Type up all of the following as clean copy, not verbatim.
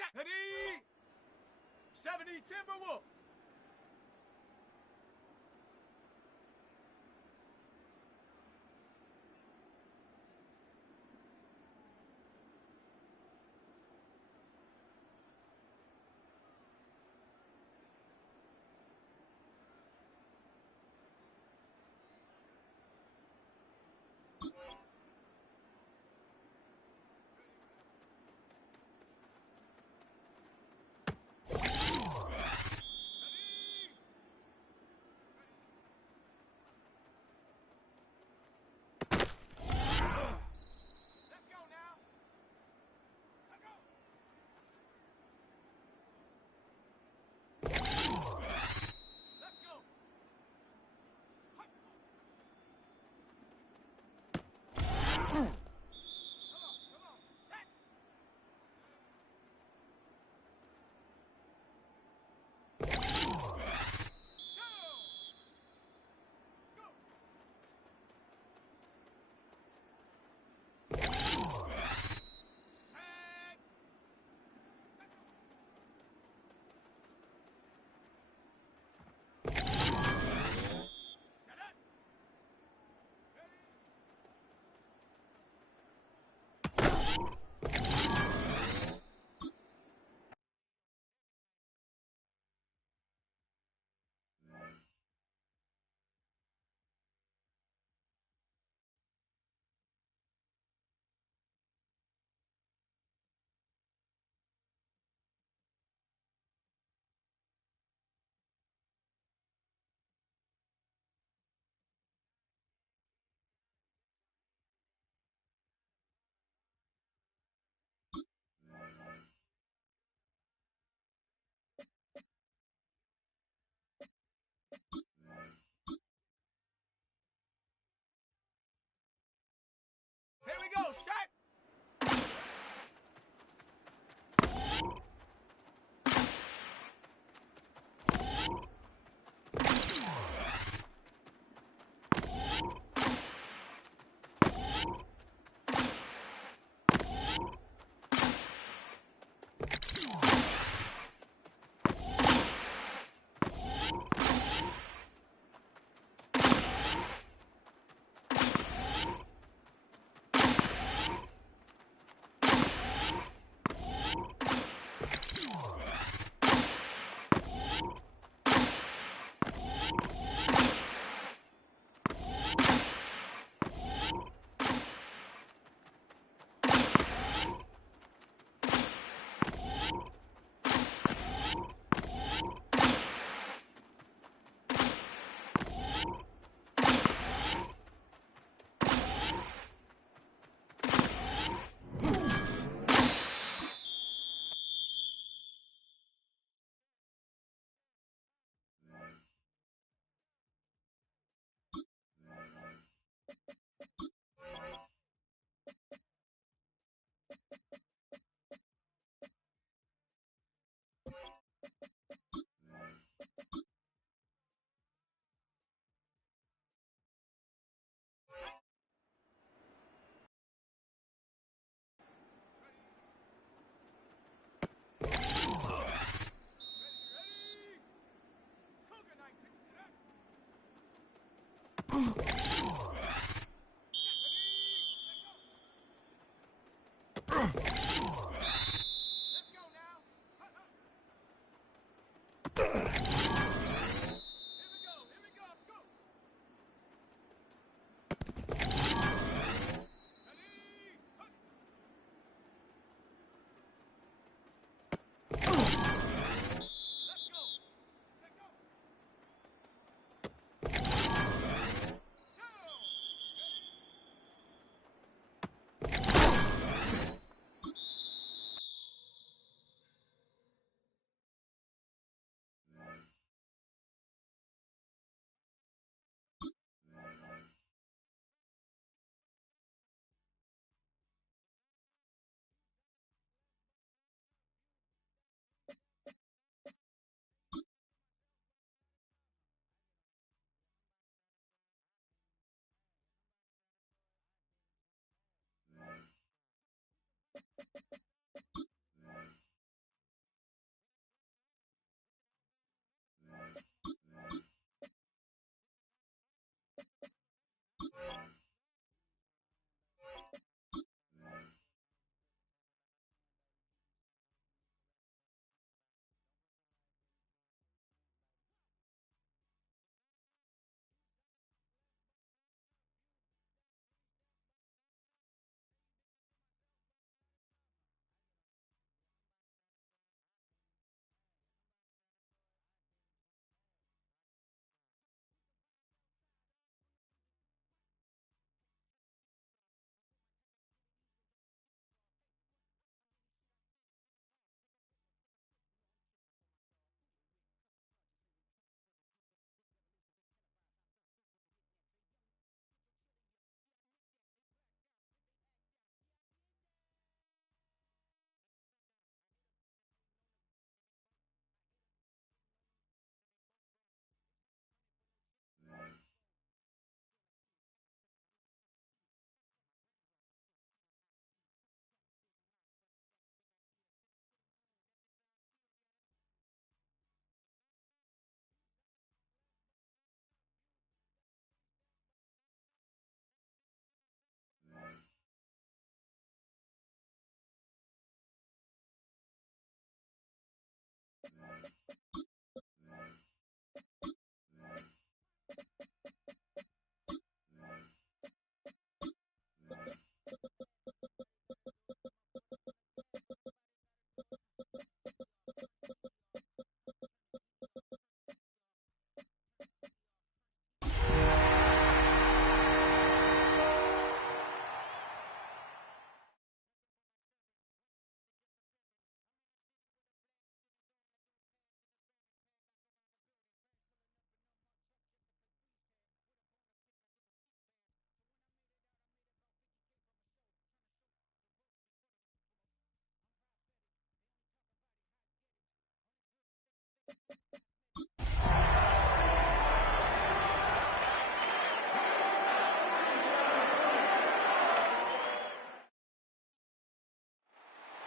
Set. Ready. 70 Timberwolf. Here we go. Set.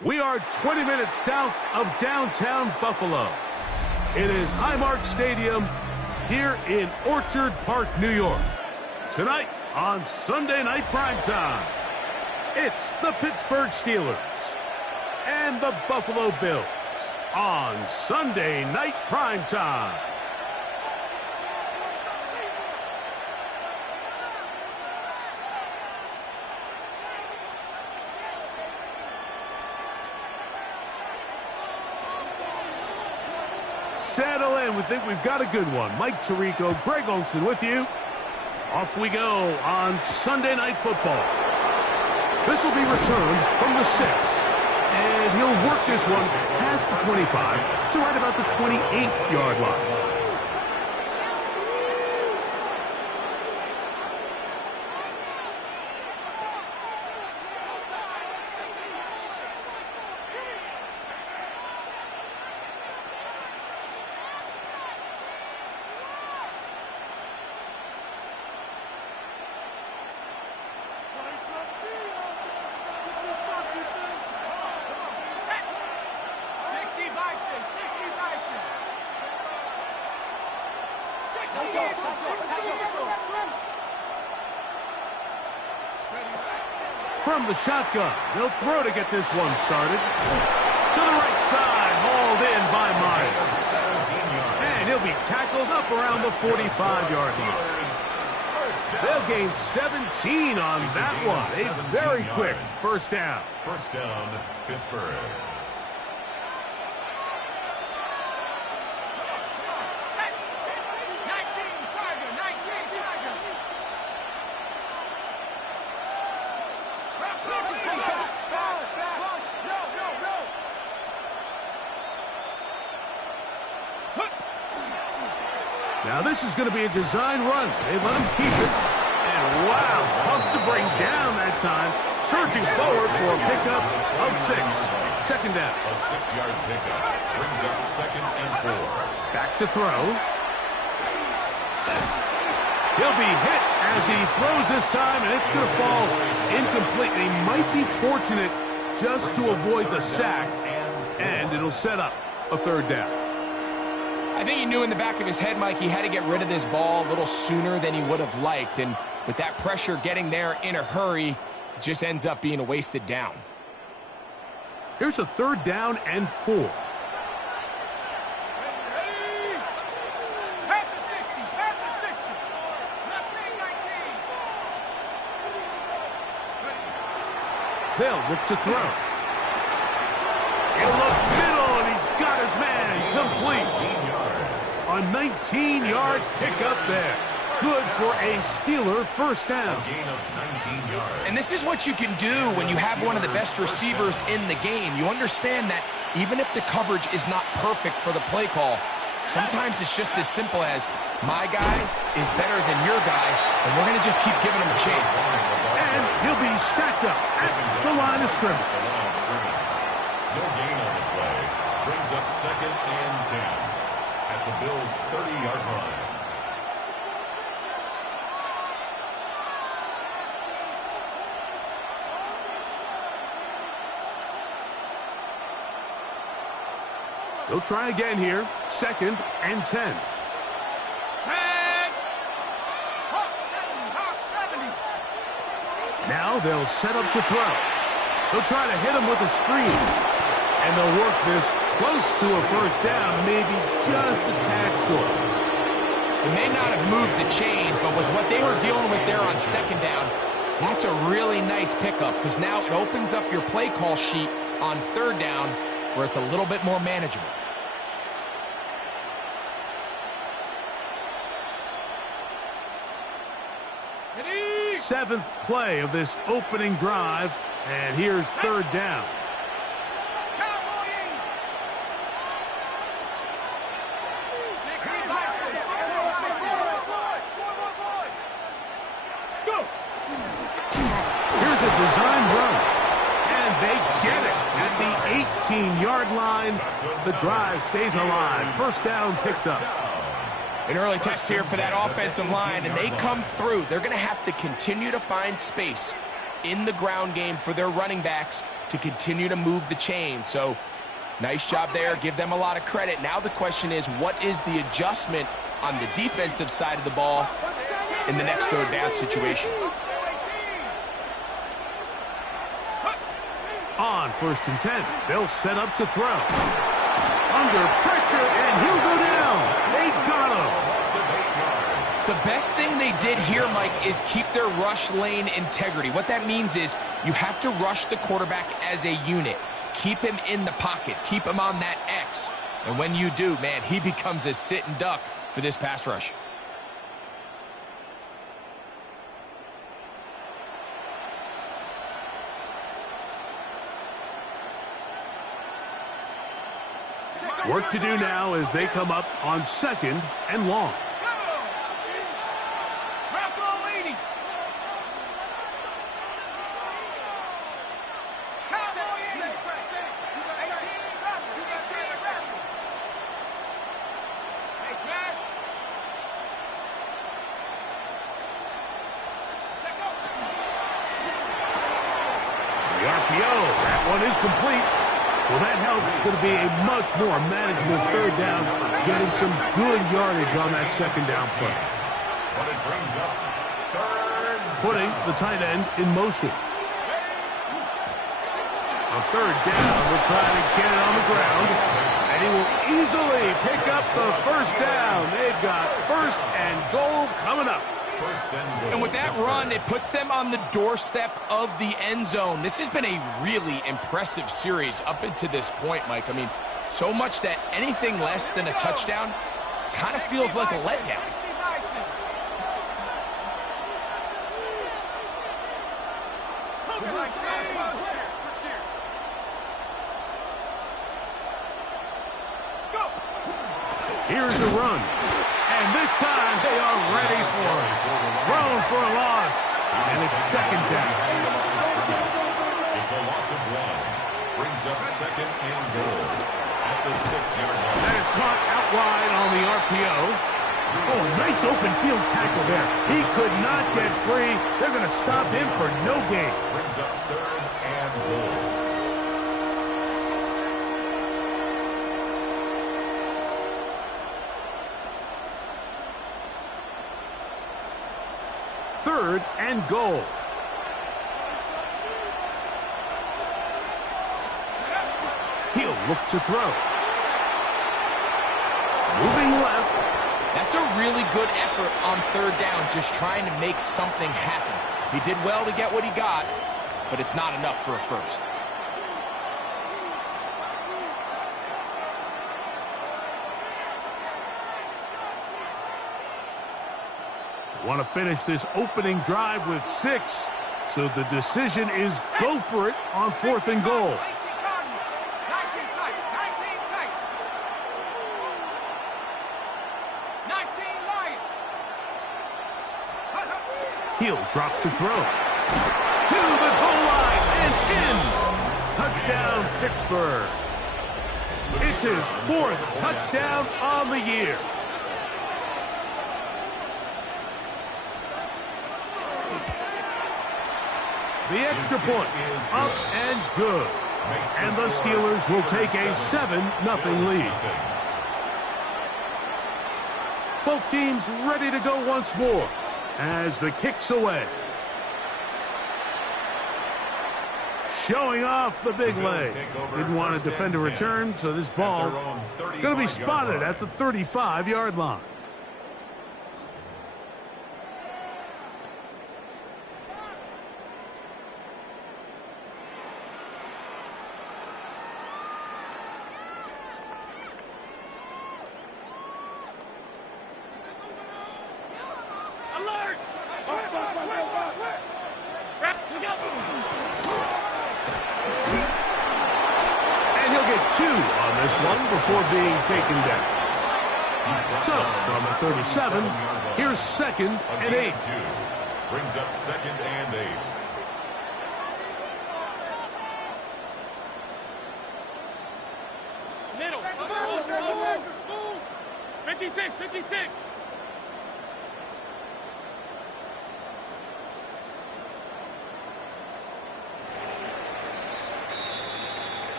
We are 20 minutes south of downtown Buffalo. It is Highmark Stadium here in Orchard Park, New York. Tonight on Sunday Night Primetime, it's the Pittsburgh Steelers and the Buffalo Bills on Sunday Night Primetime. Settle in. We think we've got a good one. Mike Tirico, Greg Olson with you. Off we go on Sunday Night Football. This will be returned from the 6. And he'll work this one past the 25 to right about the 28-yard line. From the shotgun, they'll throw to get this one started. To the right side, hauled in by Myers. And he'll be tackled up around the 45-yard line. They'll gain 17 on that one. A very quick first down. First down, Pittsburgh. Now this is going to be a design run. They let him keep it. And wow, tough to bring down that time. Surging forward for a pickup of 6. Second down. A 6-yard pickup brings up 2nd and 4. Back to throw. He'll be hit as he throws this time, and it's going to fall incomplete. He might be fortunate just to avoid the sack, and it'll set up a 3rd down. I think he knew in the back of his head, Mike, he had to get rid of this ball a little sooner than he would have liked. And with that pressure getting there in a hurry, it just ends up being a wasted down. Here's a 3rd down and 4. Ready. At the 60. At the 60. Mustang 19. They'll look to throw. He'll look middle, and he's got his man complete. A 19-yard pickup there. Good for a Steeler first down. A gain of 19 yards. And this is what you can do when you have one of the best receivers in the game. You understand that even if the coverage is not perfect for the play call, sometimes it's just as simple as my guy is better than your guy, and we're going to just keep giving him a chance. And he'll be stacked up at the line of scrimmage. No gain on the play. Brings up 2nd and 10. At the Bills' 30-yard line. They'll try again here. 2nd and 10. Set. Hawk 70. Now they'll set up to throw. They'll try to hit him with a screen. And they'll work this close to a first down, maybe just a tad short. They may not have moved the chains, but with what they were dealing with there on second down, that's a really nice pickup because now it opens up your play call sheet on third down where it's a little bit more manageable. Seventh play of this opening drive, and here's third down. Here's a design run, and they get it at the 18-yard line. The drive stays alive. First down picked up. An early test here for that offensive line, and they come through. They're going to have to continue to find space in the ground game for their running backs to continue to move the chain. So, nice job there. Give them a lot of credit. Now the question is, what is the adjustment on the defensive side of the ball in the next third down situation? On 1st and 10, they'll set up to throw. Under pressure, and he'll go down. They got him. The best thing they did here, Mike, is keep their rush lane integrity. What that means is you have to rush the quarterback as a unit. Keep him in the pocket. Keep him on that X. And when you do, man, he becomes a sit and duck for this pass rush. Work to do now as they come up on 2nd and long. The RPO, that one is complete. Well, that helps. It's going to be a much more manageable third down, getting some good yardage on that second down play. But it brings up third. Putting the tight end in motion. On third down, we'll try to get it on the ground, and he will easily pick up the first down. They've got 1st and goal coming up. And with that run, it puts them on the doorstep of the end zone. This has been a really impressive series up until this point, Mike. I mean, so much that anything less than a touchdown kind of feels like a letdown. Here's a run. And this time they are ready for it. Thrown for a loss. And it's second down. It's a loss of 1. Brings up 2nd and goal at the 6-yard line. That is caught out wide on the RPO. Oh, nice open field tackle there. He could not get free. They're going to stop him for no gain. Brings up 3rd and goal. Third and goal. He'll look to throw. Moving left. That's a really good effort on third down, just trying to make something happen. He did well to get what he got, but it's not enough for a first. Want to finish this opening drive with 6. So the decision is go for it on 4th and goal. He'll drop to throw. To the goal line and in. Touchdown, Pittsburgh. It's his 4th touchdown on the year. The extra point, up and good. And the Steelers will take a 7-0 lead. Both teams ready to go once more as the kick's away. showing off the big leg. Didn't want to defend a return, so this ball going to be spotted at the 35-yard line. Two on this one before being taken down. So, from the 37, here's 2nd and 8. Brings up 2nd and 8. Middle. 56, 56.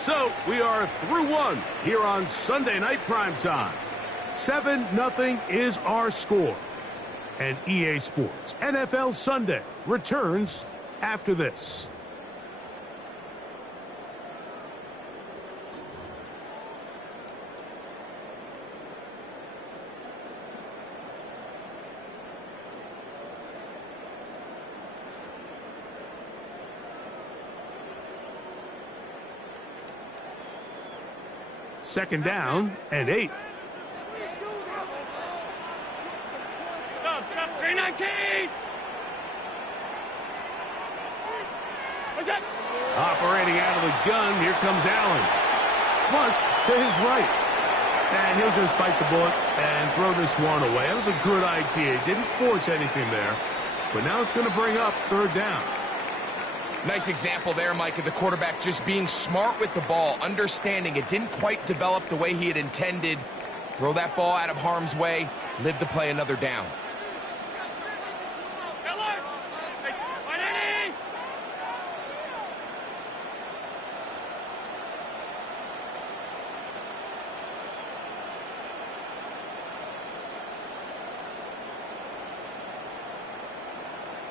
So, we are through one here on Sunday Night Primetime. 7-0 is our score. And EA Sports NFL Sunday returns after this. Second down and 8. Stop, 319. What's that? Operating out of the gun, here comes Allen. Flush to his right. And he'll just bite the bullet and throw this one away. That was a good idea. Didn't force anything there. But now it's going to bring up 3rd down. Nice example there, Mike, of the quarterback just being smart with the ball, understanding it didn't quite develop the way he had intended. Throw that ball out of harm's way, live to play another down.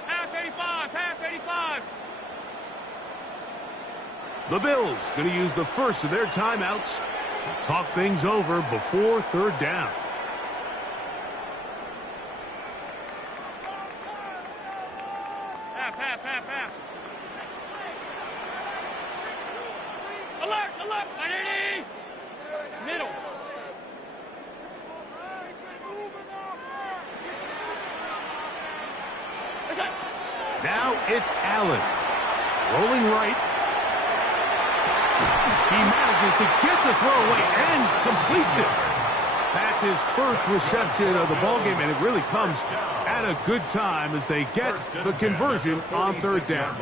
Half 85. The Bills going to use the first of their timeouts to talk things over before 3rd down. Half. Alert, 180. Middle. Now it's Allen. Rolling right. He manages to get the throw away and completes it. That's his first reception of the ballgame, and it really comes at a good time as they get the conversion on 3rd down.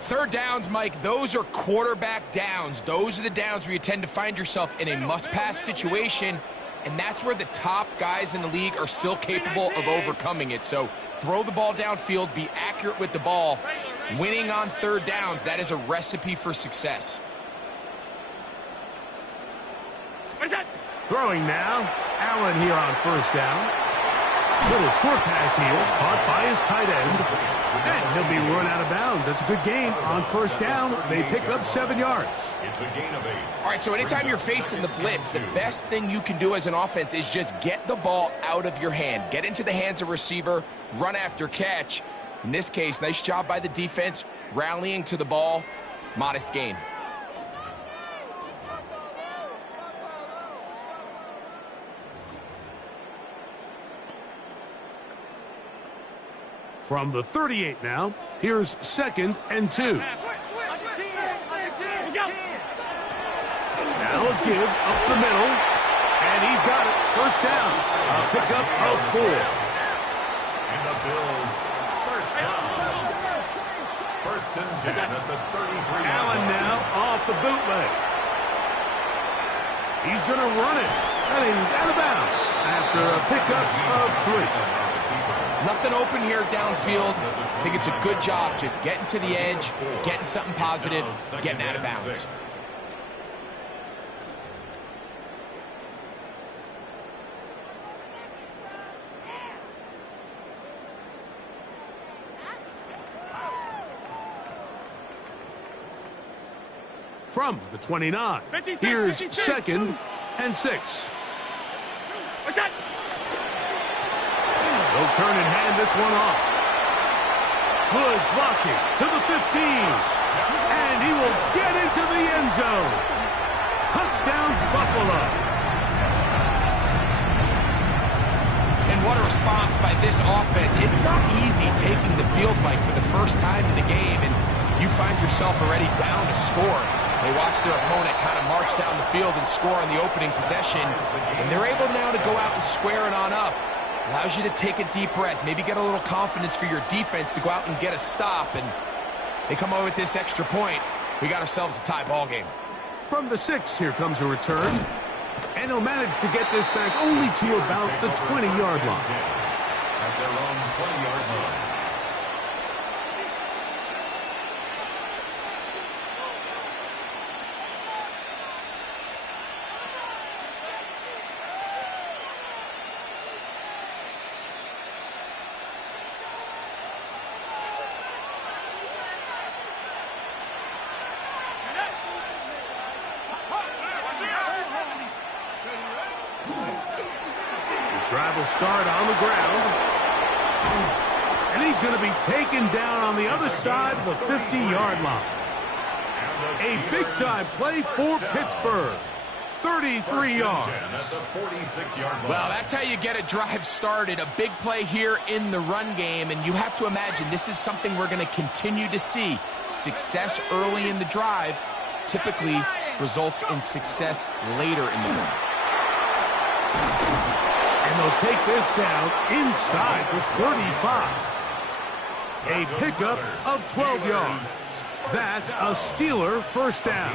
3rd downs, Mike, those are quarterback downs. Those are the downs where you tend to find yourself in a must-pass situation, and that's where the top guys in the league are still capable of overcoming it. So throw the ball downfield, be accurate with the ball. Winning on 3rd downs, that is a recipe for success. Throwing now, Allen here on 1st down. Little short pass here, caught by his tight end. And he'll be run out of bounds. That's a good gain on 1st down. They pick up 7 yards. It's a gain of 8. All right, so anytime you're facing the blitz, the best thing you can do as an offense is just get the ball out of your hand. Get into the hands of receiver, run after catch. In this case, nice job by the defense, rallying to the ball. Modest gain. From the 38 now, here's 2nd and 2. Now a give up the middle, and he's got it. 1st down, a pickup of 4. And the Bills, 1st down. 1st and 10 at the 33. Allen now off the bootleg. He's going to run it, and he's out of bounds after a pickup of 3. Nothing open here downfield. I think it's a good job just getting to the edge, getting something positive, getting out of bounds. from the 29. 56, Here's 56. 2nd and 6. What's that? They'll turn and hand this one off. Good blocking to the 15. And he will get into the end zone. Touchdown, Buffalo. And what a response by this offense. It's not easy taking the field, Mike, for the first time in the game, and you find yourself already down to score. They watch their opponent kind of march down the field and score on the opening possession, and they're able now to go out and square it on up. Allows you to take a deep breath, maybe get a little confidence for your defense to go out and get a stop, and they come away with this extra point. We got ourselves a tie ball game. From the 6, here comes a return. And he'll manage to get this back only to about the 20-yard line. At their own 20-yard line. Drive will start on the ground. And he's going to be taken down on the other side of the 50-yard line. A big-time play for Pittsburgh. 33 yards. Well, that's how you get a drive started. A big play here in the run game, and you have to imagine this is something we're going to continue to see. Success early in the drive typically results in success later in the drive. And they'll take this down inside the 35. A pickup of 12 yards. That's a Steeler first down.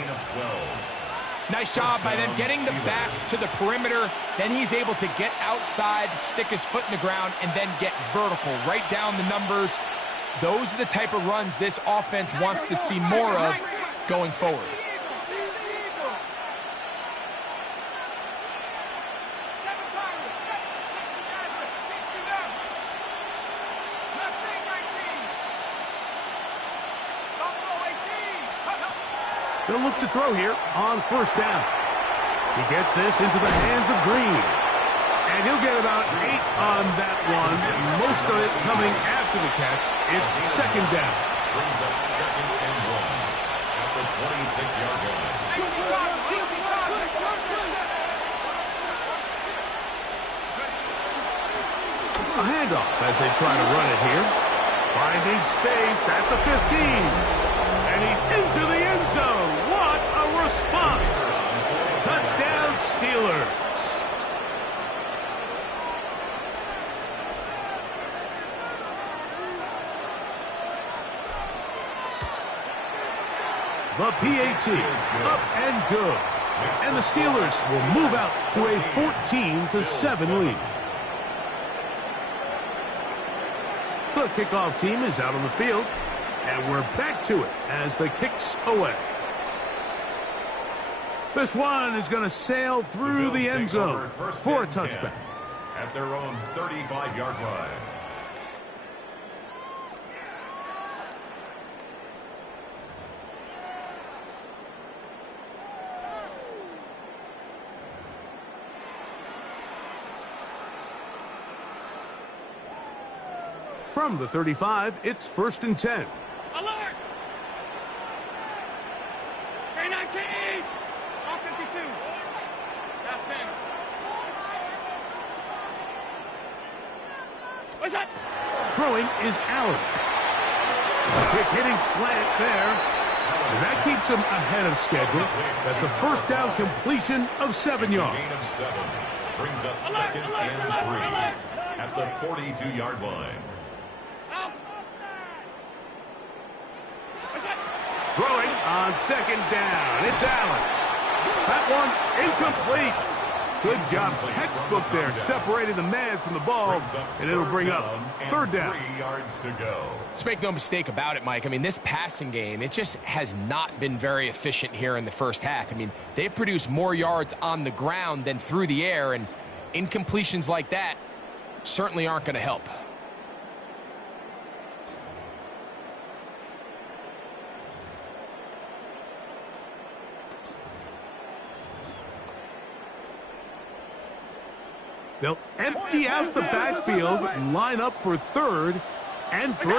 Nice job by them getting the back to the perimeter. Then he's able to get outside, stick his foot in the ground, and then get vertical. Right down the numbers. Those are the type of runs this offense wants to see more of going forward. They'll look to throw here on first down. He gets this into the hands of Green. And he'll get about 8 on that one. Most of it coming after the catch. It's second down. Brings up 2nd and 1 at the 26-yard line. A handoff as they try to run it here. Finding space at the 15. And he's into the end zone. What a response. Touchdown, Steelers. The PAT up and good. And the Steelers will move out to a 14-7 lead. The kickoff team is out on the field. And we're back to it as the kick's away. This one is going to sail through the end zone for a touchback. At their own 35-yard line. From the 35, it's 1st and 10. Alert! Green 19! On 52. Got 10. What's that? Throwing is Allen. Quick hitting slant there. And that keeps him ahead of schedule. That's a first down completion of 7 yards. Gain of 7. Brings up 2nd and 3 at the 42-yard line. Throwing on 2nd down. It's Allen. That one incomplete. Good job, textbook there, separating the man from the ball, and it'll bring up 3rd down. 3 yards to go. Let's make no mistake about it, Mike. I mean, this passing game, it just has not been very efficient here in the first half. I mean, they've produced more yards on the ground than through the air, and incompletions like that certainly aren't going to help. They'll empty out the backfield and line up for 3rd and 3.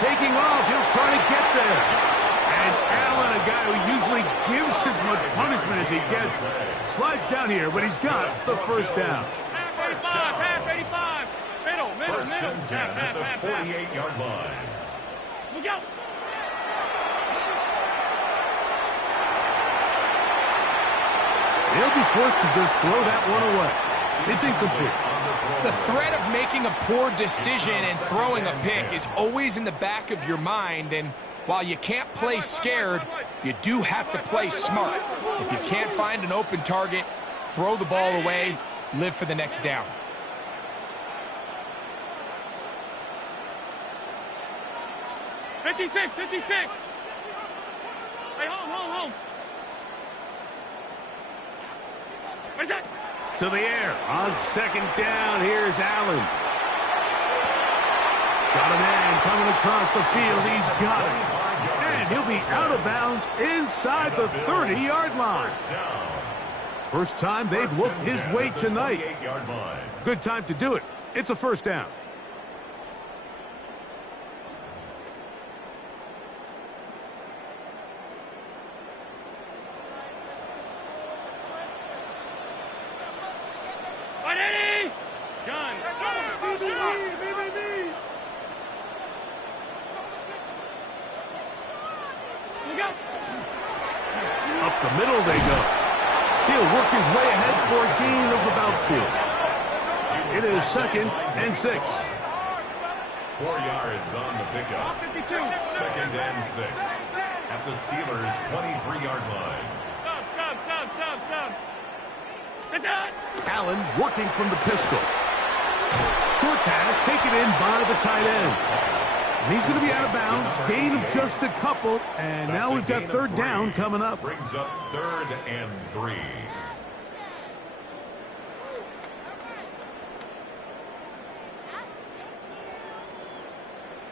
Taking off, he'll try to get there. And Allen, a guy who usually gives as much punishment as he gets, slides down here, but he's got the first down. Half 85, half 85. Middle. First and 10 at the 48-yard line. Look out. They'll be forced to just throw that one away. It's incomplete. The threat of making a poor decision and throwing a pick is always in the back of your mind, and while you can't play scared, you do have to play smart. If you can't find an open target, throw the ball away, live for the next down. '56. Hey, home. Where's that? To the air. On 2nd down, here's Allen. Got a man coming across the field. He's got it. And he'll be out of bounds inside the 30-yard line. First time they've looked his way tonight. Good time to do it. It's a first down. Gun. Look out. Up the middle they go. He'll work his way ahead for a gain of about 4. It is 2nd and 6. 4 yards on the pickup. 52. 2nd and 6 at the Steelers' 23-yard line. Sub. It's out. Allen working from the pistol. Short pass taken in by the tight end. And he's going to be out of bounds. Gain of just a couple. And now we've got 3rd down coming up. Brings up 3rd and 3.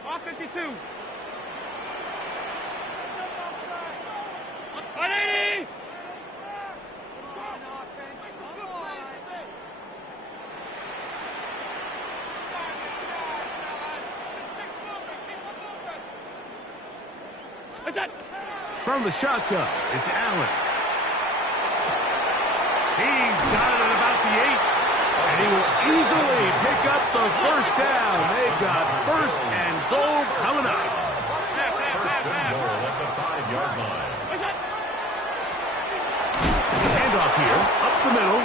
Off 52. 180. What's that? From the shotgun, it's Allen. He's got it at about the 8. And he will easily pick up the first down. They've got 1st and goal coming up. First and goal at the 5-yard line. What's that? Handoff here, up the middle.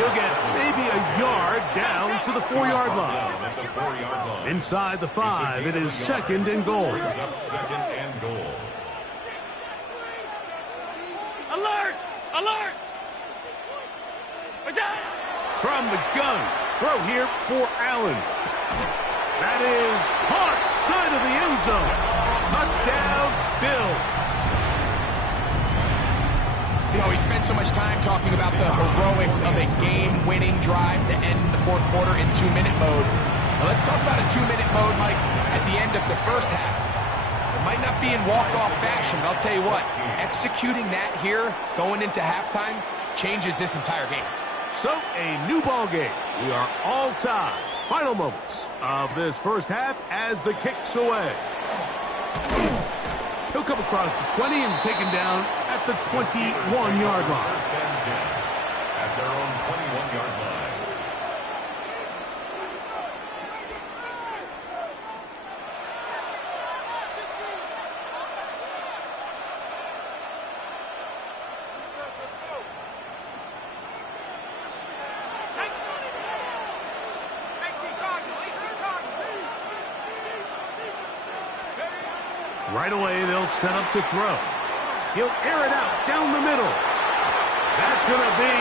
He'll get maybe a yard down to the 4-yard line. At the 4-yard line. Inside the 5, it is 2nd and goal. Brings up 2nd and goal. Alert! What's that? From the gun, throw here for Allen. That is caught side of the end zone. Touchdown, Bills. You know, we spent so much time talking about the heroics of a game-winning drive to end the 4th quarter in 2-minute mode. Now let's talk about a 2-minute mode, Mike, at the end of the first half. It might not be in walk-off fashion, but I'll tell you what, executing that here, going into halftime, changes this entire game. So, a new ball game. We are all tied. Final moments of this first half as the kick's away. He'll come across the 20 and taken down at the 21-yard line. First and 10 at their own 21-yard line. Right away, they'll set up to throw. He'll air it out down the middle. That's going to be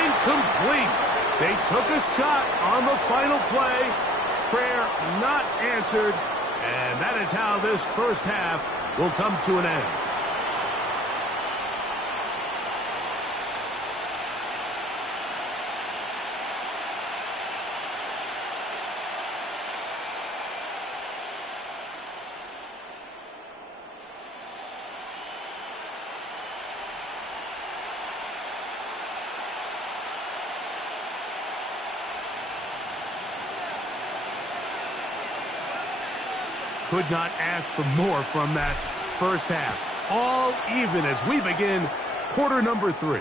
incomplete. They took a shot on the final play. Prayer not answered. And that is how this first half will come to an end. Could not ask for more from that first half. All even as we begin quarter number 3.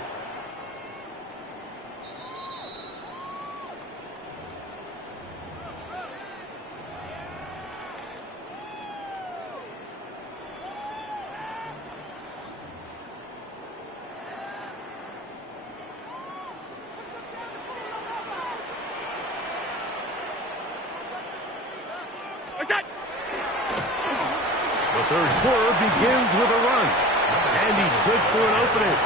The third quarter begins with a run. And he slips through an opening.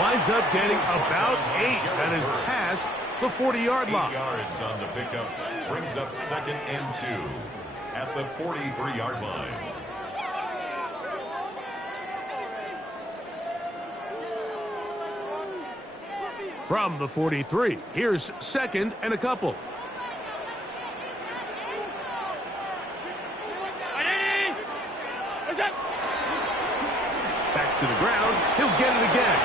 Winds up getting about 8. That is past the 40-yard line. 8 yards on the pickup. Brings up 2nd and 2 at the 43-yard line. From the 43, here's 2nd and a couple. Back to the ground. He'll get it again.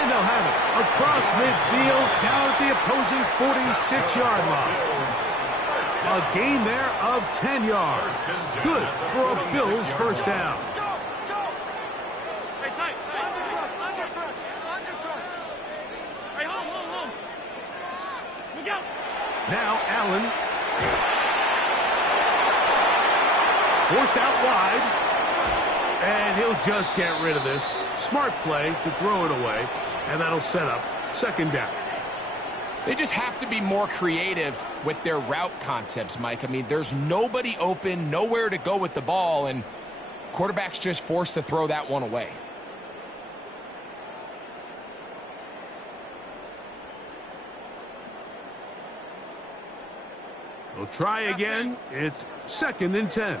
And they'll have it across midfield down at the opposing 46-yard line. A gain there of 10 yards. Good for a Bills first down. Now Allen. Forced out wide. And he'll just get rid of this. Smart play to throw it away. And that'll set up 2nd down. They just have to be more creative with their route concepts, Mike. I mean, there's nobody open, nowhere to go with the ball, and quarterback's just forced to throw that one away. They'll try again. It's 2nd and 10.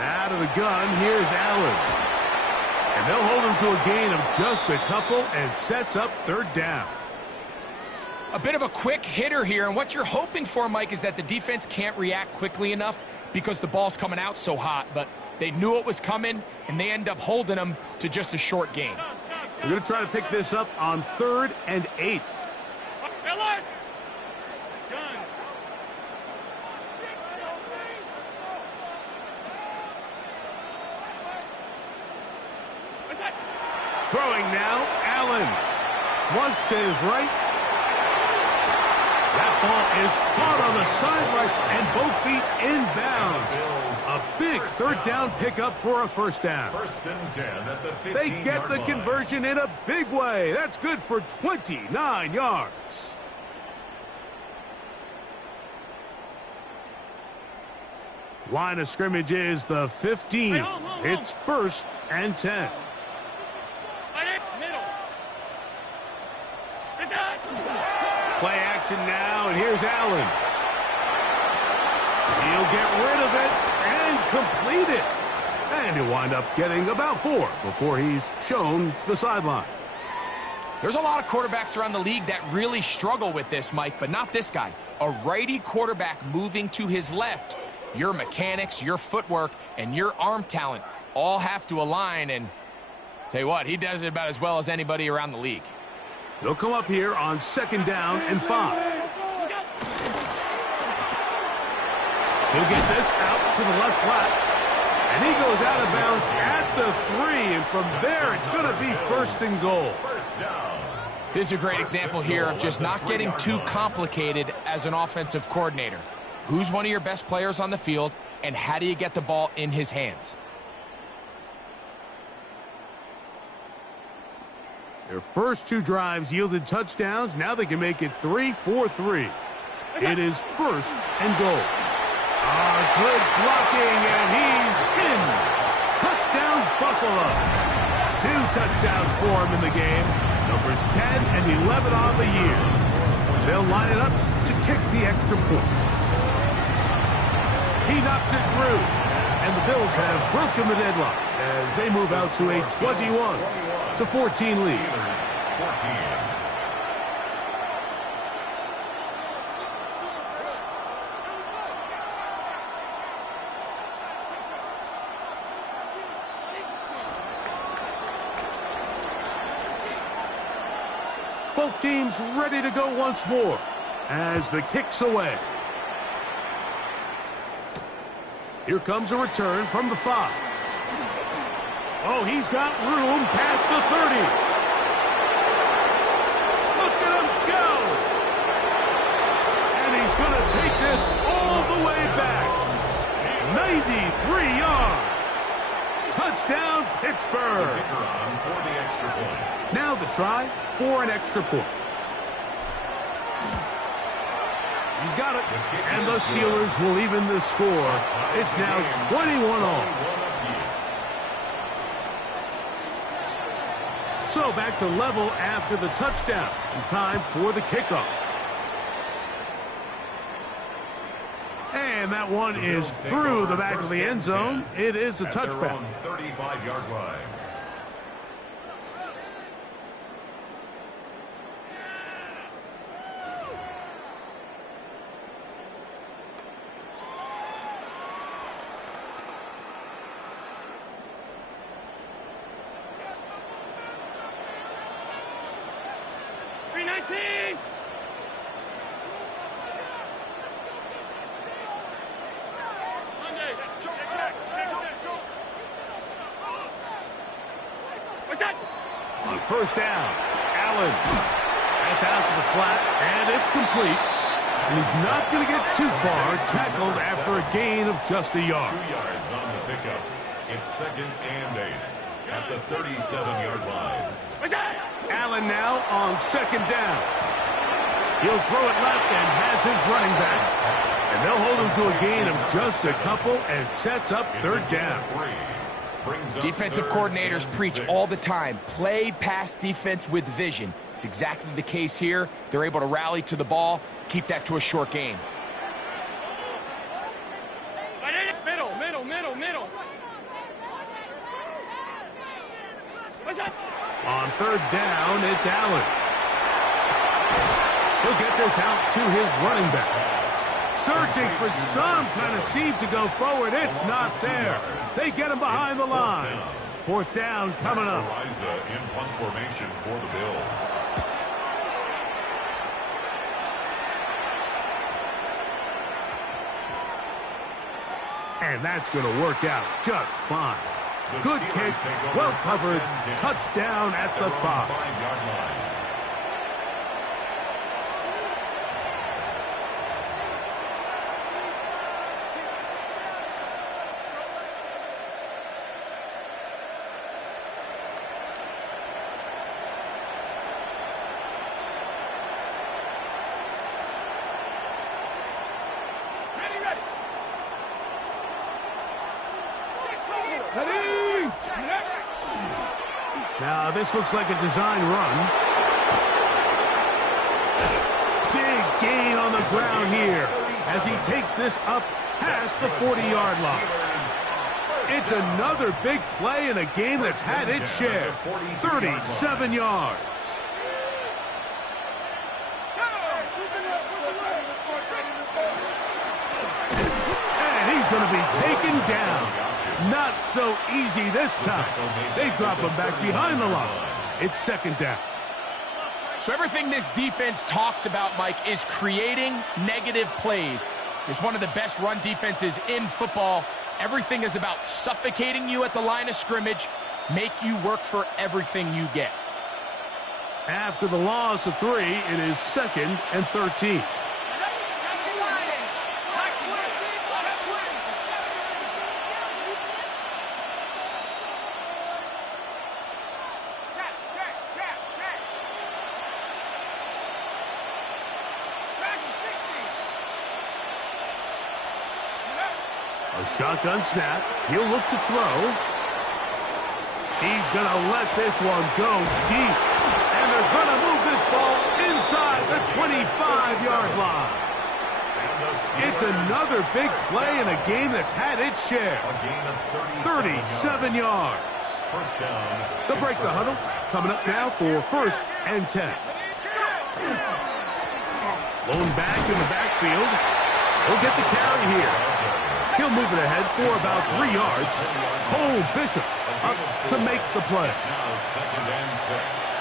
Out of the gun, here's Allen. And they'll hold him to a gain of just a couple and sets up 3rd down. A bit of a quick hitter here, and what you're hoping for, Mike, is that the defense can't react quickly enough because the ball's coming out so hot, but they knew it was coming, and they end up holding them to just a short gain. They're going to try to pick this up on 3rd and 8. Throwing now, Allen. Flush to his right. That ball is caught on the sideline and both feet inbounds. A big 3rd down pickup for a first down. 1st and 10 at the 15-yard They get the line. conversion in a big way. That's good for 29 yards. Line of scrimmage is the 15. It's 1st and 10. Play action now, and here's Allen. He'll get rid of it and complete it. And he'll wind up getting about 4 before he's shown the sideline. There's a lot of quarterbacks around the league that really struggle with this, Mike, but not this guy. A righty quarterback moving to his left. Your mechanics, your footwork, and your arm talent all have to align, and tell you what, he does it about as well as anybody around the league. They'll come up here on 2nd down and 5. He'll get this out to the left flat. And he goes out of bounds at the 3. And from there, it's going to be 1st and goal. This is a great example here of just not getting too complicated as an offensive coordinator. Who's one of your best players on the field, and how do you get the ball in his hands? Their first 2 drives yielded touchdowns. Now they can make it 3-4-3. It is 1st and goal. Good blocking, and he's in. Touchdown, Buffalo. 2 touchdowns for him in the game. Numbers 10 and 11 on the year. They'll line it up to kick the extra point. He knocks it through. And the Bills have broken the deadlock as they move out to a 21-14 lead. Both teams ready to go once more as the kick's away. Here comes a return from the 5. Oh, he's got room past the 30. Look at him go. And he's going to take this all the way back. 93 yards. Touchdown, Pittsburgh. Now the try for an extra point. He's got it. And the Steelers will even the score. It's now 21 all. So back to level after the touchdown. And time for the kickoff. And that one is through the back of the end zone. It is a touchback. 35-yard line. On first down, Allen. That's out to the flat, and it's complete. He's not going to get too far, tackled after a gain of just a yard. 2 yards on the pickup. It's 2nd and 8 at the 37-yard line. Allen now on 2nd down. He'll throw it left and has his running back. And they'll hold him to a gain of just a couple and sets up 3rd down. Defensive coordinators preach all the time, play pass defense with vision. It's exactly the case here. They're able to rally to the ball, keep that to a short game. Middle. On 3rd down, it's Allen. He'll get this out to his running back. Searching for some kind of seam to go forward. It's not there. They get him behind the line. 4th down coming up. In punt formation for the Bills. And that's going to work out just fine. Good kick, well covered, touchdown at the 5. 5-yard line. Now, this looks like a design run. Big gain on the ground here as he takes this up past the 40-yard line. It's another big play in a game that's had its share. 37 yards. And he's going to be taken down. Not so easy this time. They drop him back behind the line. It's 2nd down. So everything this defense talks about, Mike, is creating negative plays. It's one of the best run defenses in football. Everything is about suffocating you at the line of scrimmage, make you work for everything you get. After the loss of 3, it is 2nd and 13. A shotgun snap. He'll look to throw. He's going to let this one go deep. And they're going to move this ball inside the 25-yard line. It's another big play in a game that's had its share. 37 yards. They'll break the huddle. Coming up now for 1st and 10. Blown back in the backfield. He'll get the carry here. He'll move it ahead for about 3 yards. Cole Bishop up to make the play. Now 2nd and 6.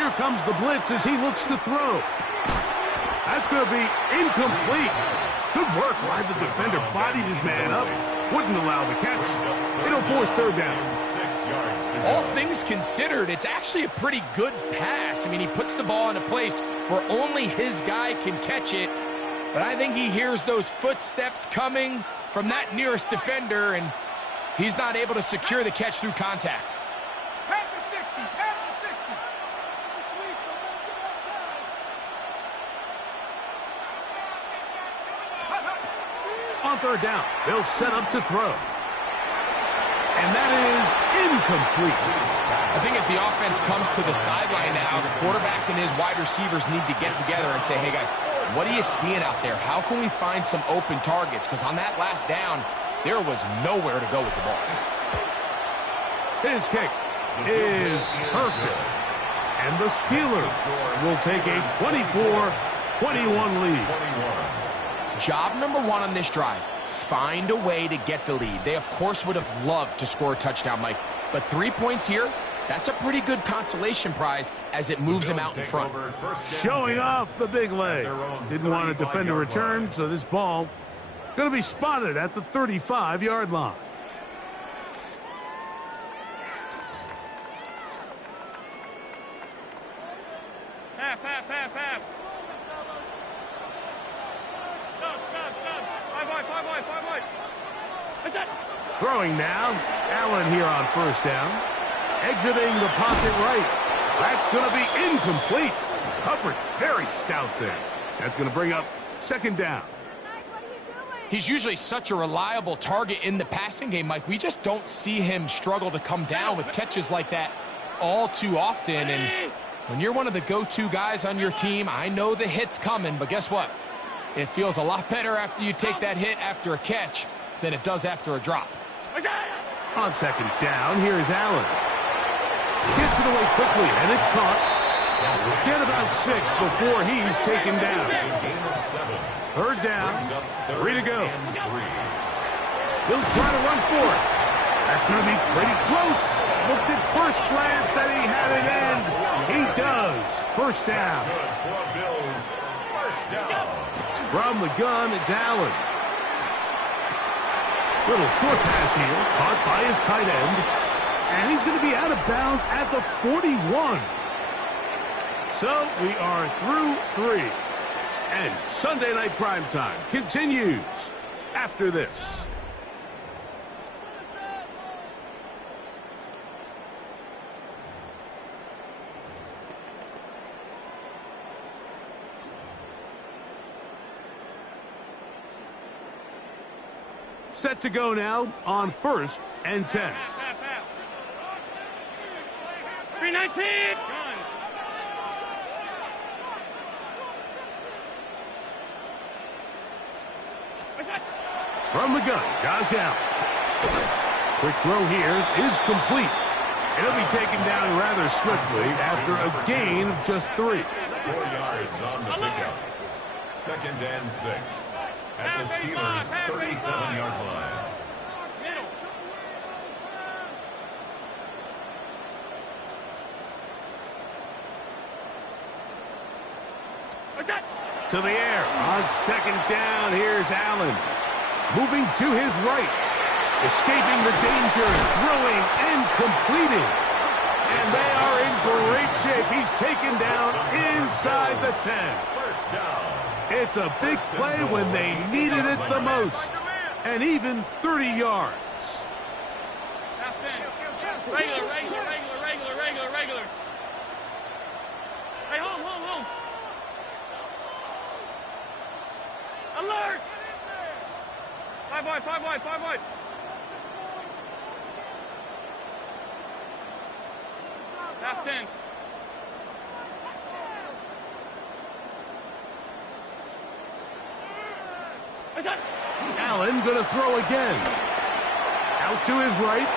Here comes the blitz as he looks to throw. That's going to be incomplete. Good work. Why the defender bodied his man up. Wouldn't allow the catch. It'll force third down. 6 yards to go. All things considered, it's actually a pretty good pass. I mean, he puts the ball in a place where only his guy can catch it. But I think he hears those footsteps coming from that nearest defender, and he's not able to secure the catch through contact. Half the 60, half the 60. On third down, they'll set up to throw. And that is incomplete. I think as the offense comes to the sideline now, the quarterback and his wide receivers need to get together and say, hey, guys, what are you seeing out there? How can we find some open targets? Because on that last down, there was nowhere to go with the ball. His kick is perfect. And the Steelers will take a 24-21 lead. Job number one on this drive, find a way to get the lead. They, of course, would have loved to score a touchdown, Mike. But 3 points here, that's a pretty good consolation prize as it moves him out in front. Showing off the big leg. Didn't want to defend a return, so this ball going to be spotted at the 35-yard line. Half. Stop. 5 wide. That's it. Throwing now. Allen here on first down. Exiting the pocket right. That's going to be incomplete. Coverage very stout there. That's going to bring up second down. He's usually such a reliable target in the passing game, Mike. We just don't see him struggle to come down with catches like that all too often. And when you're one of the go-to guys on your team, I know the hit's coming, but guess what? It feels a lot better after you take that hit after a catch than it does after a drop. On second down, here's Allen. Gets it away quickly, and it's caught. Get about 6 before he's taken down. Third down, 3 to go. He'll try to run for it. That's going to be pretty close. Looked at first glance that he had it end. He does. First down. From the gun, it's Allen. Little short pass here, caught by his tight end. And he's going to be out of bounds at the 41. So we are through 3. And Sunday Night Primetime continues after this. Set to go now on 1st and 10. 319. From the gun, Josh Allen. Quick throw here is complete. It'll be taken down rather swiftly after a gain of just 3. 4 yards on the pickup. 2nd and 6. At the Steelers' 37-yard line. To the air on second down. Here's Allen. Moving to his right. Escaping the danger. Throwing and completing. And they are in great shape. He's taken down inside the 10. First down. It's a big play when they needed it the most. And even 30 yards. Regular. Hey, home. Alert! 5 wide. Half 10. Allen going to throw again. Out to his right.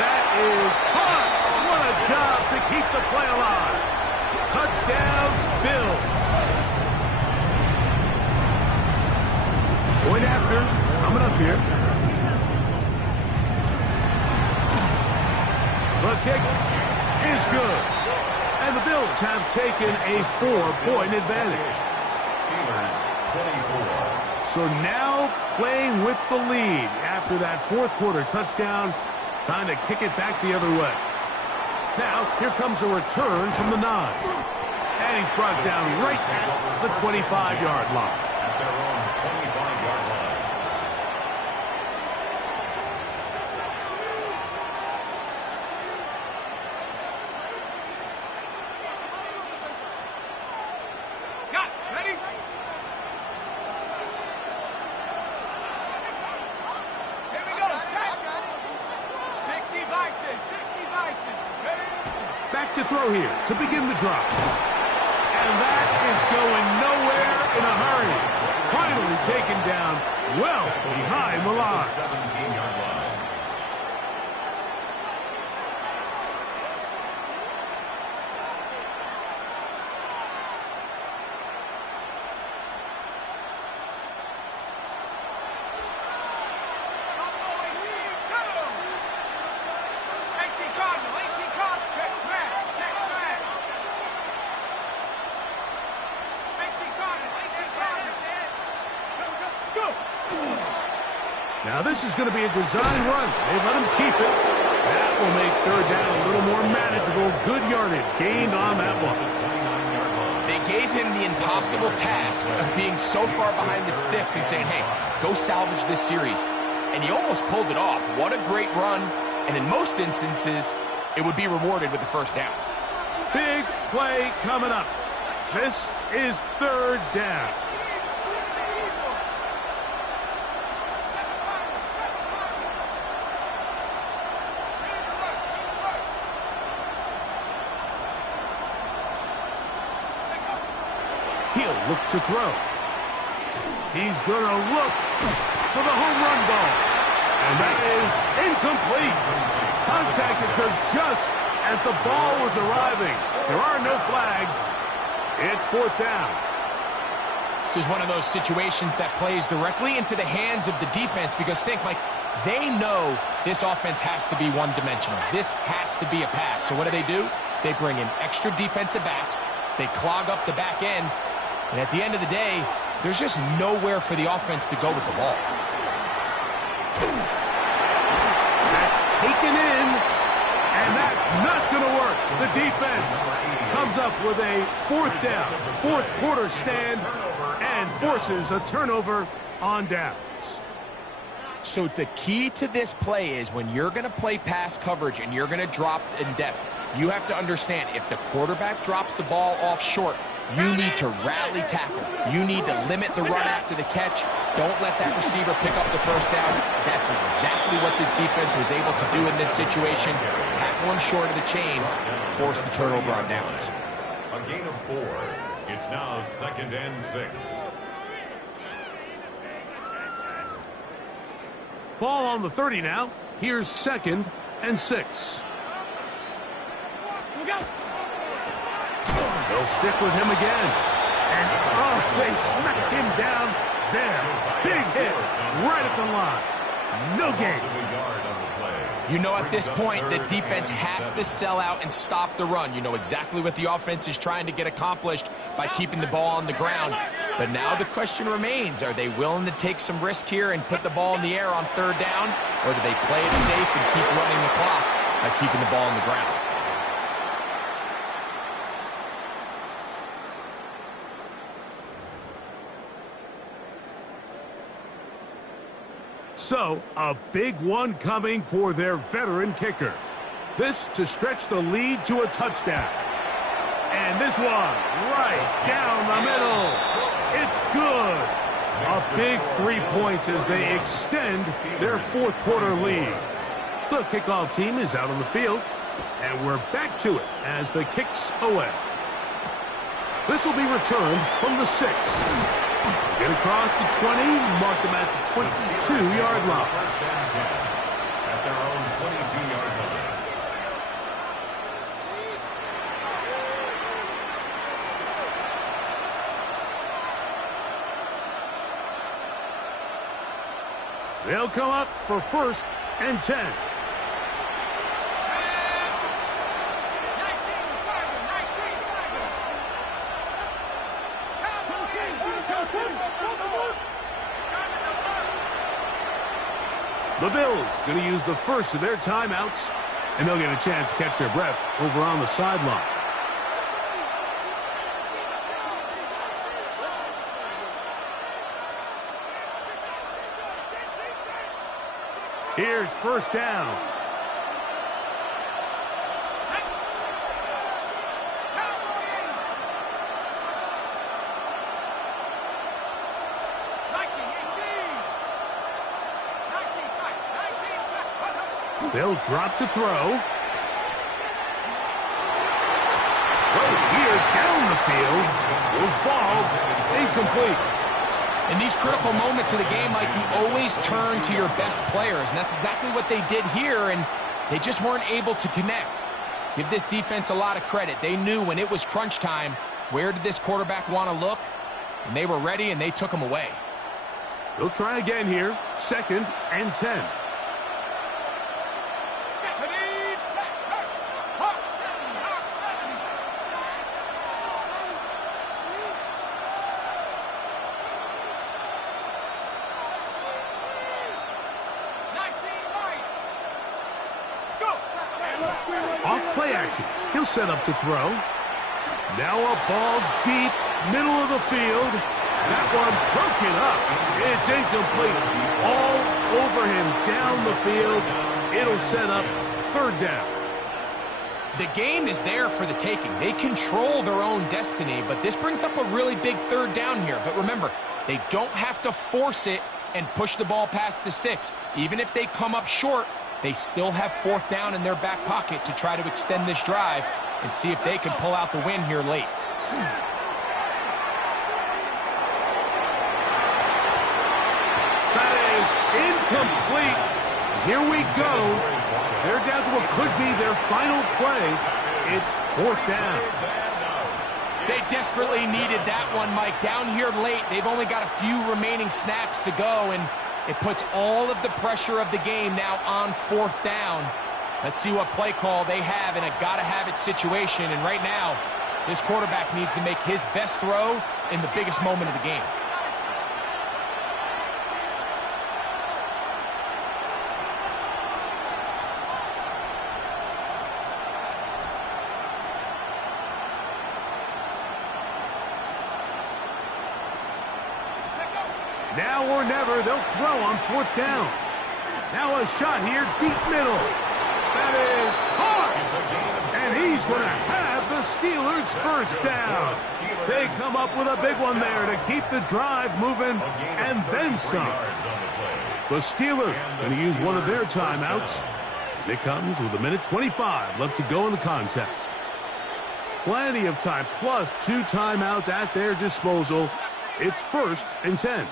That is caught. What a job to keep the play alive. Touchdown, Bills. Point after, coming up here. The kick is good. And the Bills Steelers have taken a 4-point advantage. Steelers 24. So now playing with the lead after that fourth quarter touchdown, trying to kick it back the other way. Now, here comes a return from the 9. And he's brought down right at the 25-yard line. At their own 25-yard line. Got it. Ready? Here we go. Set. 60 Bison. 60 Bison. Ready? Back to throw here to begin the drive. And that is going nowhere in a hurry. Finally taken down well behind the line. 17-yard line. Now this is going to be a design run. They let him keep it. That will make third down a little more manageable. Good yardage gained on that one. They gave him the impossible task of being so far behind the sticks and saying, hey, go salvage this series. And he almost pulled it off. What a great run. And in most instances, it would be rewarded with the first down. Big play coming up. This is third down. He'll look to throw. He's going to look for the home run ball. And that is incomplete. Contact occurred just as the ball was arriving. There are no flags. It's fourth down. This is one of those situations that plays directly into the hands of the defense because think, Mike, they know this offense has to be one-dimensional. This has to be a pass. So what do? They bring in extra defensive backs. They clog up the back end. And at the end of the day, there's just nowhere for the offense to go with the ball. That's taken in, and that's not going to work. The defense comes up with a fourth down, fourth quarter stand, and forces a turnover on downs. So the key to this play is when you're going to play pass coverage and you're going to drop in depth, you have to understand if the quarterback drops the ball off short, you need to rally tackle. You need to limit the run after the catch. Don't let that receiver pick up the first down. That's exactly what this defense was able to do in this situation. Tackle him short of the chains, force the turnover on downs. A gain of 4. It's now 2nd and 6. Ball on the 30 now. Here's 2nd and 6. They'll stick with him again. And, they smacked him down there. Big hit right at the line. No gain. You know at this point, the defense has to sell out and stop the run. You know exactly what the offense is trying to get accomplished by keeping the ball on the ground. But now the question remains, are they willing to take some risk here and put the ball in the air on third down? Or do they play it safe and keep running the clock by keeping the ball on the ground? So, a big one coming for their veteran kicker. This to stretch the lead to a touchdown. And this one right down the middle. It's good. A big 3 points as they extend their fourth quarter lead. The kickoff team is out on the field. And we're back to it as the kick's away. This will be returned from the 6. Get across the 20, mark them at the 22-yard line. First and 10 at their own 22-yard line. They'll come up for 1st and 10. The Bills going to use the first of their timeouts, and they'll get a chance to catch their breath over on the sideline. Here's first down. They'll drop to throw. Throw here down the field. Will fall incomplete. In these critical moments of the game, Mike, you always turn to your best players, and that's exactly what they did here, and they just weren't able to connect. Give this defense a lot of credit. They knew when it was crunch time, where did this quarterback want to look, and they were ready, and they took him away. They'll try again here. 2nd and 10. Off play action. He'll set up to throw. Now a ball deep, middle of the field. That one broken up. It's incomplete. All over him down the field. It'll set up 3rd down. The game is there for the taking. They control their own destiny, but this brings up a really big 3rd down here. But remember, they don't have to force it and push the ball past the sticks. Even if they come up short, they still have 4th down in their back pocket to try to extend this drive and see if they can pull out the win here late. That is incomplete. Here we go. They're down to what could be their final play. It's 4th down. They desperately needed that one, Mike. Down here late, they've only got a few remaining snaps to go, and it puts all of the pressure of the game now on 4th down. Let's see what play call they have in a gotta-have-it situation. And right now, this quarterback needs to make his best throw in the biggest moment of the game. Now or never, they'll throw on 4th down. Now a shot here, deep middle. That is hard. And he's going to have the Steelers' 1st down. They come up with a big one there to keep the drive moving and then some. The Steelers going to use one of their timeouts as it comes with 1:25 left to go in the contest. Plenty of time, plus 2 timeouts at their disposal. It's 1st and 10.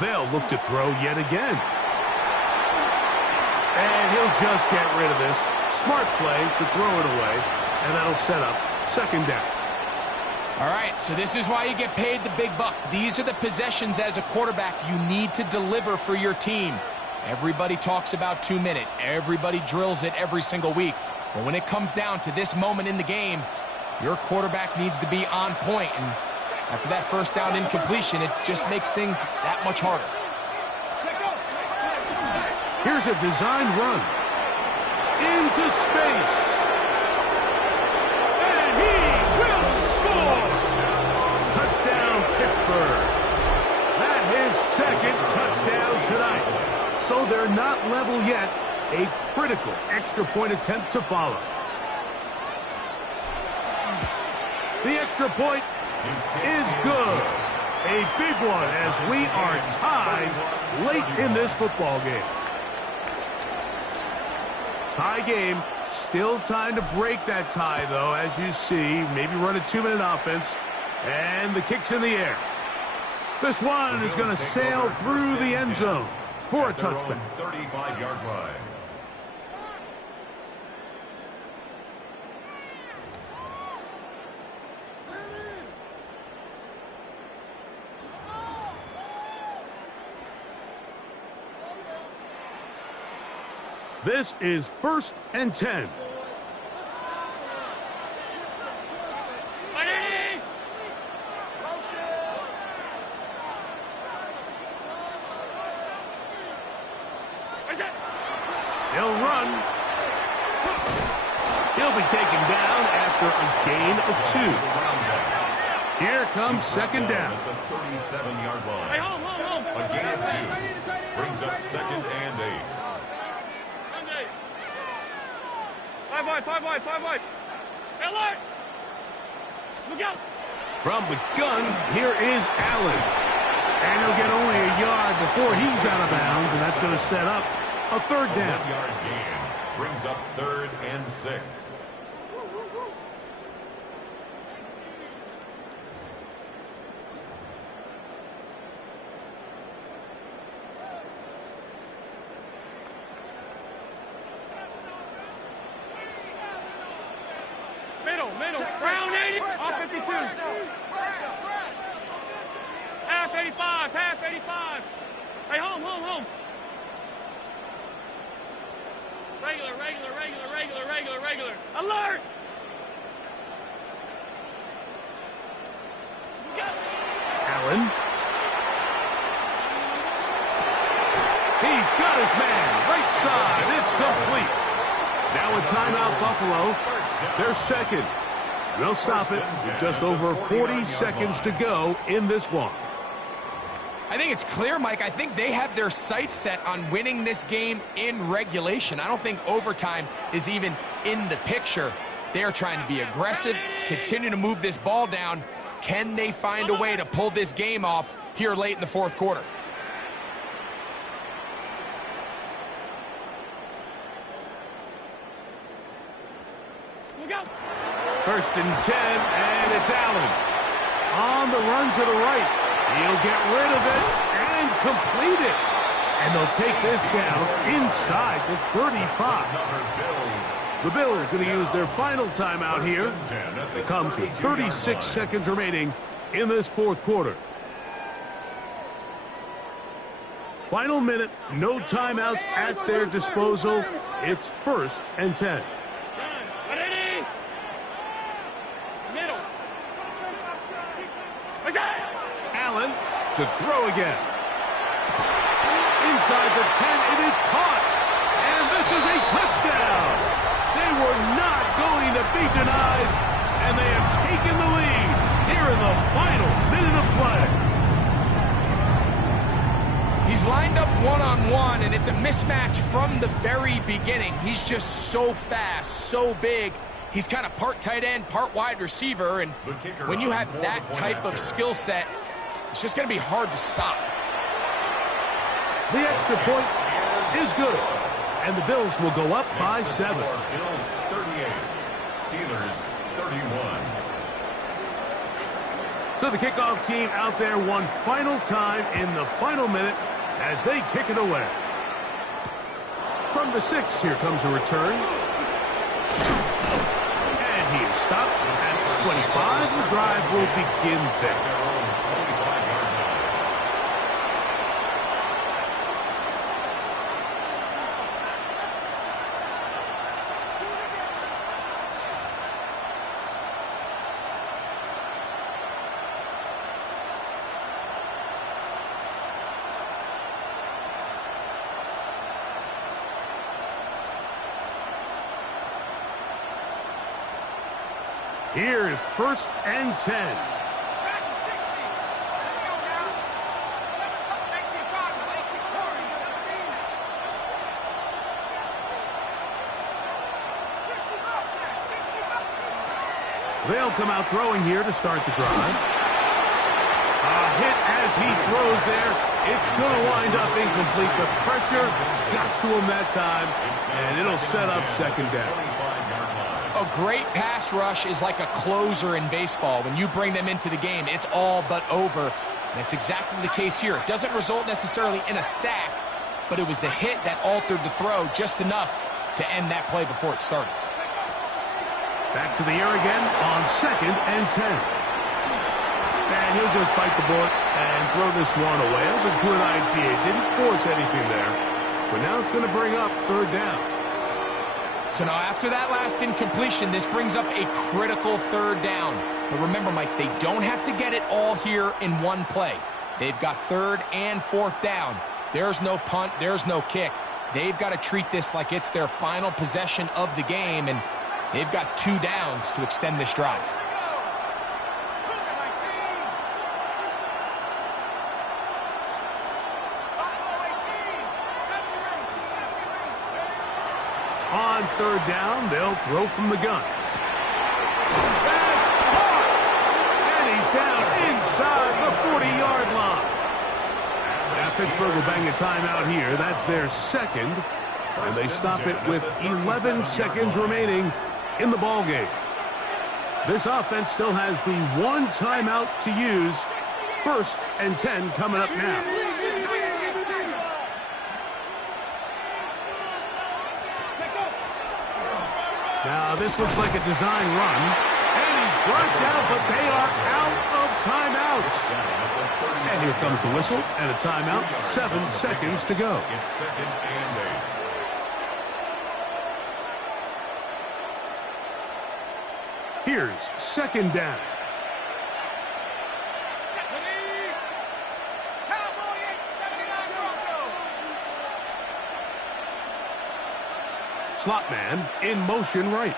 They'll look to throw yet again. And he'll just get rid of this. Smart play to throw it away, and that'll set up 2nd down. All right, so this is why you get paid the big bucks. These are the possessions as a quarterback you need to deliver for your team. Everybody talks about 2-minute. Everybody drills it every single week. But when it comes down to this moment in the game, your quarterback needs to be on point, and after that 1st down incompletion, it just makes things that much harder. Here's a design run. Into space. And he will score. Touchdown, Pittsburgh. That's his 2nd touchdown tonight. So they're not level yet. A critical extra point attempt to follow. The extra point is good. A big one as we are tied late in this football game. Tie game. Still time to break that tie, though, as you see. Maybe run a 2-minute offense. And the kick's in the air. This one is going to sail through the end zone for a touchback. 35-yard line. This is 1st and 10. run. He'll be taken down after a gain of 2. Here comes second down. At the 37-yard line. Hey, home. A gain of 2 brings up second and 8. 5 wide. Alert! Look out! From the gun, here is Allen. And he'll get only a yard before he's out of bounds, and that's going to set up a third down. 1-yard gain brings up third and 6. Middle. Brown 80. Off 52. Half 85. Hey, home. Regular. Alert! Allen. He's got his man. Right side. It's complete. Now a timeout, Buffalo. They're second. They'll stop it with just over 40 seconds to go in this one. I think it's clear, Mike. I think they have their sights set on winning this game in regulation. I don't think overtime is even in the picture. They are trying to be aggressive, continue to move this ball down. Can they find a way to pull this game off here late in the fourth quarter? First and 10, and it's Allen. On the run to the right. He'll get rid of it and complete it. And they'll take this down inside the 35. The Bills going to use their final timeout here. It comes with 36 seconds remaining in this fourth quarter. Final minute, no timeouts at their disposal. It's first and 10. Allen to throw again. Inside the 10, it is caught. And this is a touchdown. They were not going to be denied, and they have taken the lead here in the final minute of play. He's lined up one-on-one, and it's a mismatch from the very beginning. He's just so fast, so big. He's kind of part tight end, part wide receiver, and when you have that type of skill set, it's just going to be hard to stop. The extra point is good, and the Bills will go up by 7. Bills 38, Steelers 31. So the kickoff team out there one final time in the final minute as they kick it away. From the 6, here comes a return. And he is stopped at 25. The drive will begin there. Here's first and 10. They'll come out throwing here to start the drive. A hit as he throws there. It's going to wind up incomplete. The pressure got to him that time, and it'll set up second down. A great pass rush is like a closer in baseball. When you bring them into the game, it's all but over. And that's exactly the case here. It doesn't result necessarily in a sack, but it was the hit that altered the throw just enough to end that play before it started. Back to the air again on second and 10. And he'll just bite the bullet and throw this one away. That was a good idea. Didn't force anything there. But now it's going to bring up third down. So now after that last incompletion, this brings up a critical third down. But remember, Mike, they don't have to get it all here in one play. They've got third and fourth down. There's no punt. There's no kick. they've got to treat this like it's their final possession of the game, and they've got 2 downs to extend this drive. On 3rd down, they'll throw from the gun. That's caught! And he's down inside the 40-yard line. Now Pittsburgh will bang a timeout here. That's their 2nd. And they stop it with 11 seconds remaining in the ballgame. This offense still has the 1 timeout to use. 1st and 10 coming up now. Now, this looks like a design run. And he's brought down, but they are out of timeouts. And here comes the whistle and a timeout. 7 seconds to go. It's 2nd and 8. Here's 2nd down. Slot man in motion right.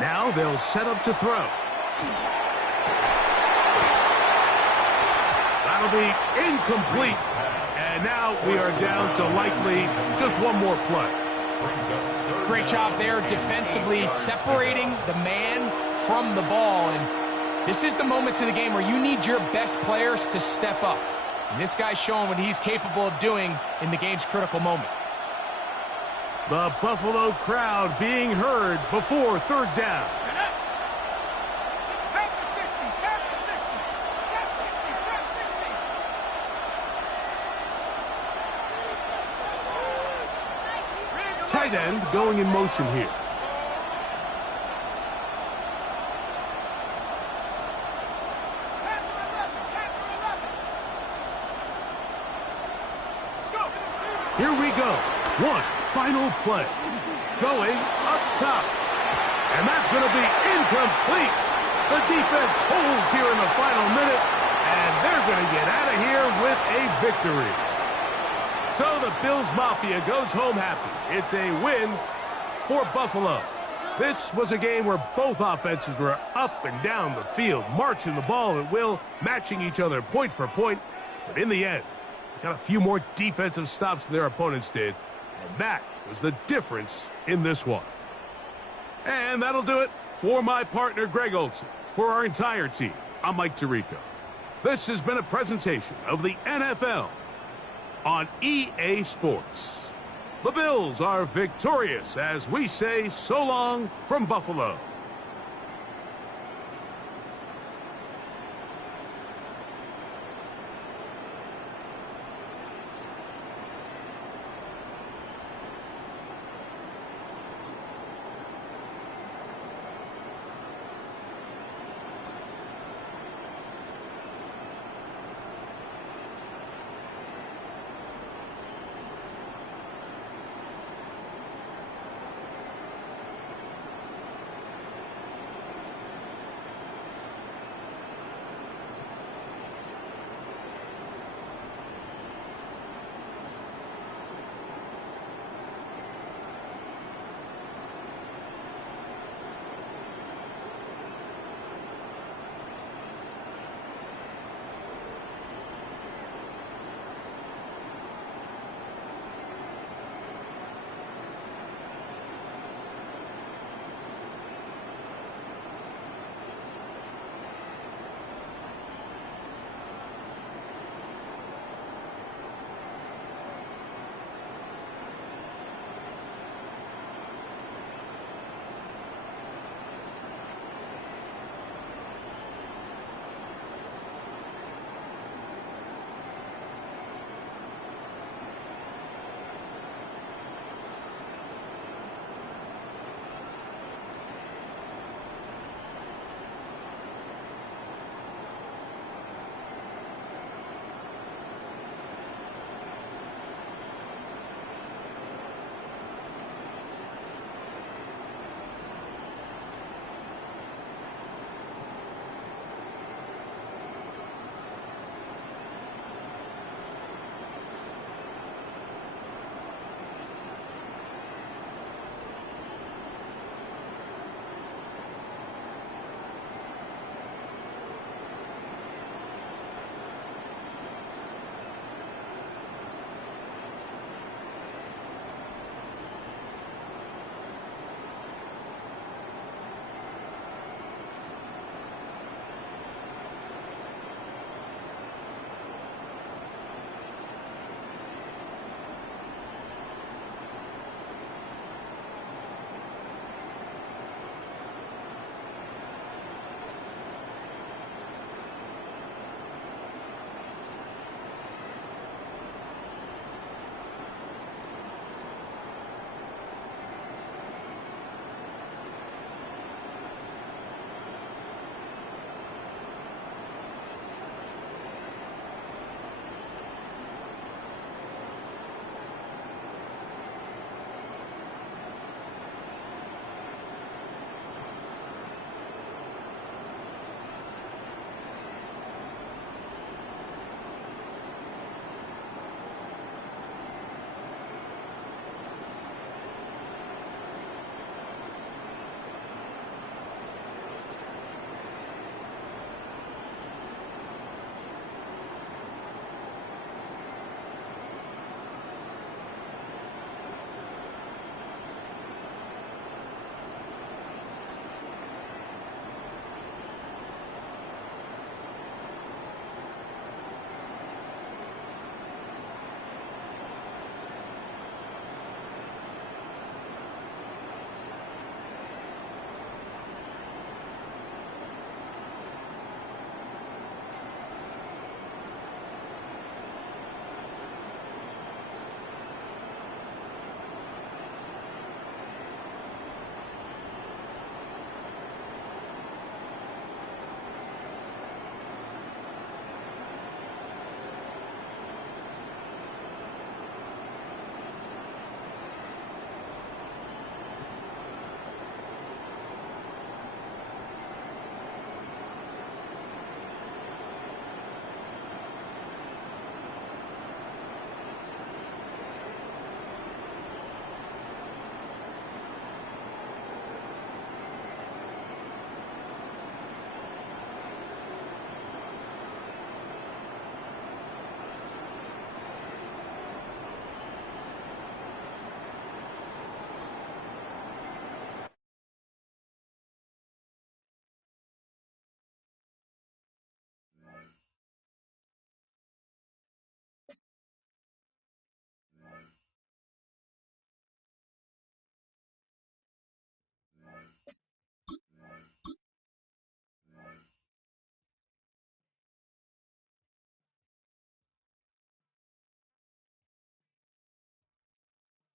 Now they'll set up to throw. That'll be incomplete. And now we are down to likely just 1 more play. Great job there defensively, separating the man from the ball. And this is the moments of the game where you need your best players to step up. And this guy's showing what he's capable of doing in the game's critical moment. The Buffalo crowd being heard before 3rd down. Tight end going in motion here. Here we go. 1 final play. Going up top. And that's going to be incomplete. The defense holds here in the final minute, and they're going to get out of here with a victory. So the Bills Mafia goes home happy. It's a win for Buffalo. This was a game where both offenses were up and down the field, marching the ball at will, matching each other point for point. But in the end, they got a few more defensive stops than their opponents did. And that was the difference in this one. And that'll do it for my partner, Greg Olson. For our entire team, I'm Mike Tirico. This has been a presentation of the NFL on EA Sports. The Bills are victorious as we say so long from Buffalo.